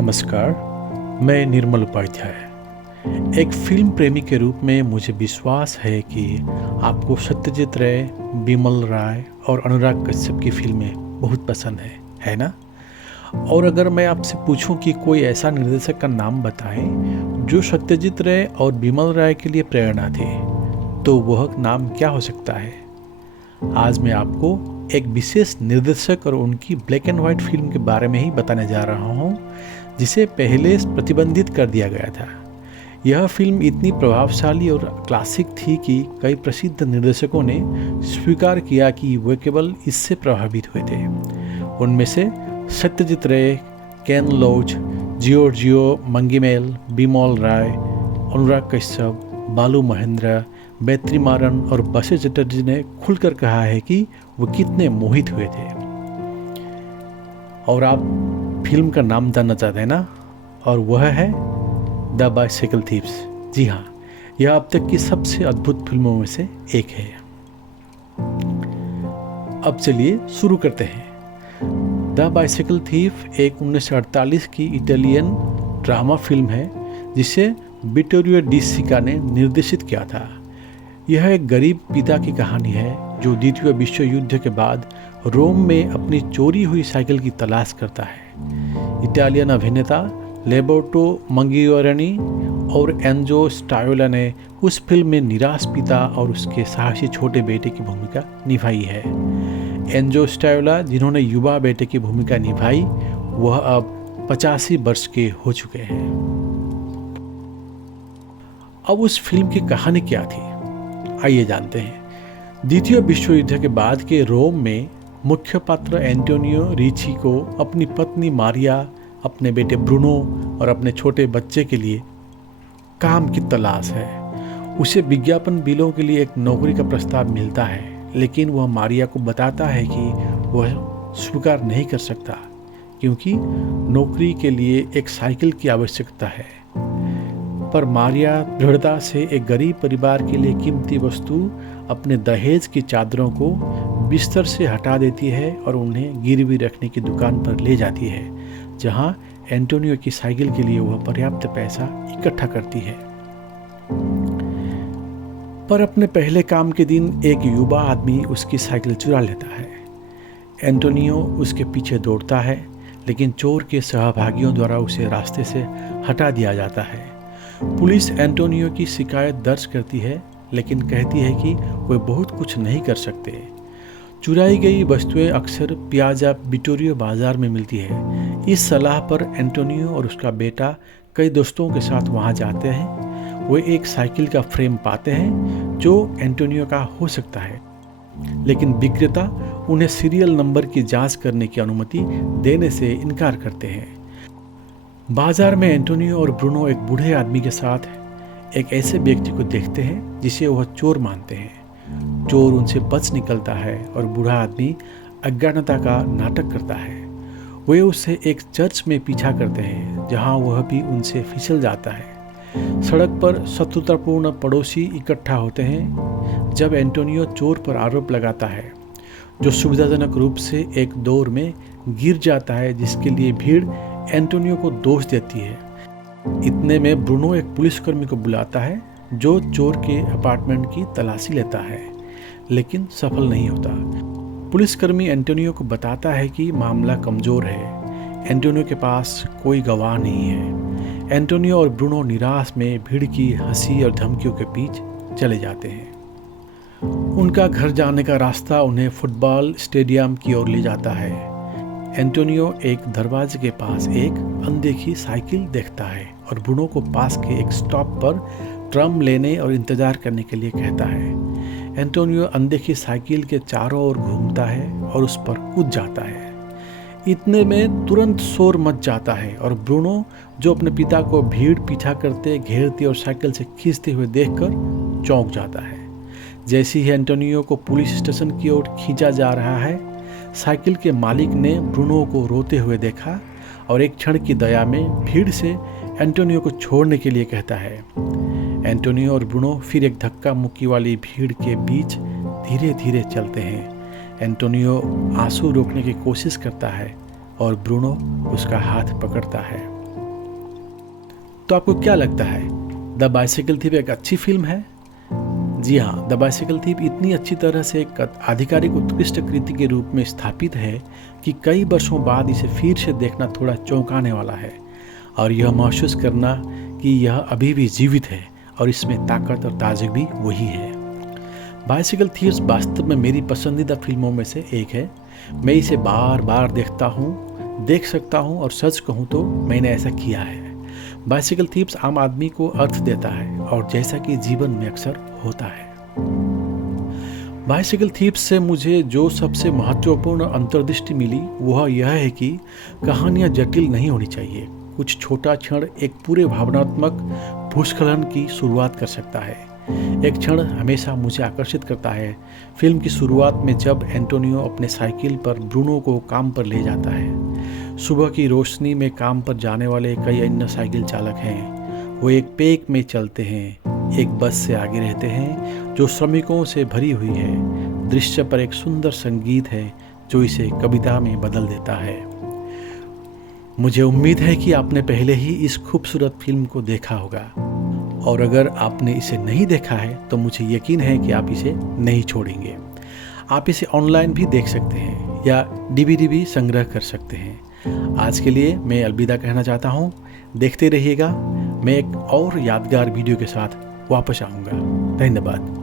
नमस्कार, मैं निर्मल उपाध्याय। एक फिल्म प्रेमी के रूप में मुझे विश्वास है कि आपको सत्यजीत रे, बिमल राय और अनुराग कश्यप की फिल्में बहुत पसंद है ना? और अगर मैं आपसे पूछूं कि कोई ऐसा निर्देशक का नाम बताएं जो सत्यजीत रे और बिमल राय के लिए प्रेरणा थे, तो वह नाम क्या हो सकता है? आज मैं आपको एक विशेष निर्देशक और उनकी ब्लैक एंड व्हाइट फिल्म के बारे में ही बताने जा रहा हूँ, जिसे पहले प्रतिबंधित कर दिया गया था। यह फिल्म इतनी प्रभावशाली और क्लासिक थी कि कई प्रसिद्ध निर्देशकों ने स्वीकार किया कि वे केवल इससे प्रभावित हुए थे। उनमें से सत्यजीत रे, केन लोच, जियोर्जियो मंगिमेल, बिमल राय, अनुराग कश्यप, बालू महेंद्र, बैत्रीमारन और बसे चटर्जी ने खुलकर कहा है कि वो कितने मोहित हुए थे। और आप फिल्म का नाम जानना चाहते हैं ना? और वह है द बाइसाइकिल थीव्स। जी हाँ, यह अब तक की सबसे अद्भुत फिल्मों में से एक है। अब चलिए शुरू करते हैं। द बाइसाइकिल थीफ एक 1948 की इटालियन ड्रामा फिल्म है जिसे विटोरियो डी सिका ने निर्देशित किया था। यह एक गरीब पिता की कहानी है जो द्वितीय विश्व युद्ध के बाद रोम में अपनी चोरी हुई साइकिल की तलाश करता है। इटालियन अभिनेता लेबोर्टो मंगियोरेनी और एंजो स्टायोला ने उस फिल्म में निराश पिता और उसके साहसी छोटे बेटे की भूमिका निभाई है। एंजो स्टायोला, जिन्होंने युवा बेटे की भूमिका निभाई, वह अब 85 वर्ष के हो चुके हैं। अब उस फिल्म की कहानी क्या थी, आइए जानते हैं। द्वितीय विश्व युद्ध के बाद के रोम में मुख्य पात्र एंटोनियो रिची को अपनी पत्नी मारिया, अपने बेटे ब्रूनो और अपने छोटे बच्चे के लिए काम की तलाश है। उसे विज्ञापन बिलों के लिए एक नौकरी का प्रस्ताव मिलता है, लेकिन वह मारिया को बताता है कि वह स्वीकार नहीं कर सकता क्योंकि नौकरी के लिए एक साइकिल की आवश्यकता है। पर मारिया दृढ़ता से एक गरीब परिवार के लिए कीमती वस्तु, अपने दहेज की चादरों को बिस्तर से हटा देती है और उन्हें गिरवी रखने की दुकान पर ले जाती है, जहां एंटोनियो की साइकिल के लिए वह पर्याप्त पैसा इकट्ठा करती है। पर अपने पहले काम के दिन एक युवा आदमी उसकी साइकिल चुरा लेता है। एंटोनियो उसके पीछे दौड़ता है, लेकिन चोर के सहभागियों द्वारा उसे रास्ते से हटा दिया जाता है। पुलिस एंटोनियो की शिकायत दर्ज करती है, लेकिन कहती है कि वे बहुत कुछ नहीं कर सकते। चुराई गई वस्तुएं अक्सर पियाजा विटोरियो बाजार में मिलती है। इस सलाह पर एंटोनियो और उसका बेटा कई दोस्तों के साथ वहां जाते हैं। वे एक साइकिल का फ्रेम पाते हैं जो एंटोनियो का हो सकता है, लेकिन विक्रेता उन्हें सीरियल नंबर की जांच करने की अनुमति देने से इनकार करते हैं। बाजार में एंटोनियो और ब्रूनो एक बूढ़े आदमी के साथ एक ऐसे व्यक्ति को देखते हैं जिसे वह चोर मानते हैं। चोर उनसे बच निकलता है और बूढ़ा आदमी अज्ञानता का नाटक करता है। वे उसे एक चर्च में पीछा करते हैं, जहां वह भी उनसे फिसल जाता है। सड़क पर शत्रुतापूर्ण पड़ोसी इकट्ठा होते हैं जब एंटोनियो चोर पर आरोप लगाता है, जो सुविधाजनक रूप से एक दौर में गिर जाता है, जिसके लिए भीड़ एंटोनियो को दोष देती है। इतने में ब्रूनो एक पुलिसकर्मी को बुलाता है जो चोर के अपार्टमेंट की तलाशी लेता है, लेकिन सफल नहीं होता। पुलिसकर्मी एंटोनियो को बताता है कि मामला कमजोर है। एंटोनियो के पास कोई गवाह नहीं है। एंटोनियो और ब्रूनो निराश में भीड़ की हंसी और धमकियों के बीच चले जाते हैं। उनका घर जाने का रास्ता उन्हें फुटबॉल स्टेडियम की ओर ले जाता है। एंटोनियो एक दरवाजे के पास एक अनदेखी साइकिल देखता है और ब्रूनो को पास के एक स्टॉप पर ट्रम लेने और इंतजार करने के लिए कहता है। एंटोनियो अनदेखी साइकिल के चारों ओर घूमता है और उस पर कूद जाता है। इतने में तुरंत शोर मच जाता है और ब्रूनो, जो अपने पिता को भीड़ पीछा करते, घेरते और साइकिल से खींचते हुए देखकर चौंक जाता है। जैसे ही एंटोनियो को पुलिस स्टेशन की ओर खींचा जा रहा है, साइकिल के मालिक ने ब्रूनो को रोते हुए देखा और एक क्षण की दया में भीड़ से एंटोनियो को छोड़ने के लिए कहता है। एंटोनियो और ब्रूनो फिर एक धक्का मुक्की वाली भीड़ के बीच धीरे धीरे चलते हैं। एंटोनियो आंसू रोकने की कोशिश करता है और ब्रूनो उसका हाथ पकड़ता है। तो आपको क्या लगता है, द बाइसिकल थीफ एक अच्छी फिल्म है? जी हाँ, द बाइसिकल थीफ इतनी अच्छी तरह से एक आधिकारिक उत्कृष्ट कृति के रूप में स्थापित है कि कई वर्षों बाद इसे फिर से देखना थोड़ा चौंकाने वाला है और यह महसूस करना कि यह अभी भी जीवित है और इसमें ताकत और ताजगी भी वही है। बाइसिकल थीव्स वास्तव में मेरी पसंदीदा फिल्मों में से एक है। मैं इसे बार बार देख सकता हूँ और सच कहूँ तो मैंने ऐसा किया है। बाइसिकल थीव्स आम आदमी को अर्थ देता है और जैसा कि जीवन में अक्सर होता है। बाइसिकल थीव्स से मुझे जो सबसे महत्वपूर्ण अंतर्दृष्टि मिली वह यह है कि कहानियाँ जटिल नहीं होनी चाहिए। कुछ छोटा क्षण एक पूरे भावनात्मक भूस्खलन की शुरुआत कर सकता है। एक क्षण हमेशा मुझे आकर्षित करता है। फिल्म की शुरुआत में जब एंटोनियो अपने साइकिल पर ब्रूनो को काम पर ले जाता है। सुबह की रोशनी में काम पर जाने वाले कई अन्य साइकिल चालक हैं। वो एक पैक में चलते हैं, एक बस से आगे रहते हैं जो श्रमिकों से भरी हुई है। दृश्य पर एक सुंदर संगीत है जो इसे कविता में बदल देता है। मुझे उम्मीद है कि आपने पहले ही इस खूबसूरत फिल्म को देखा होगा और अगर आपने इसे नहीं देखा है तो मुझे यकीन है कि आप इसे नहीं छोड़ेंगे। आप इसे ऑनलाइन भी देख सकते हैं या डीवीडी भी संग्रह कर सकते हैं। आज के लिए मैं अलविदा कहना चाहता हूँ। देखते रहिएगा। मैं एक और यादगार वीडियो के साथ वापस आऊँगा। धन्यवाद।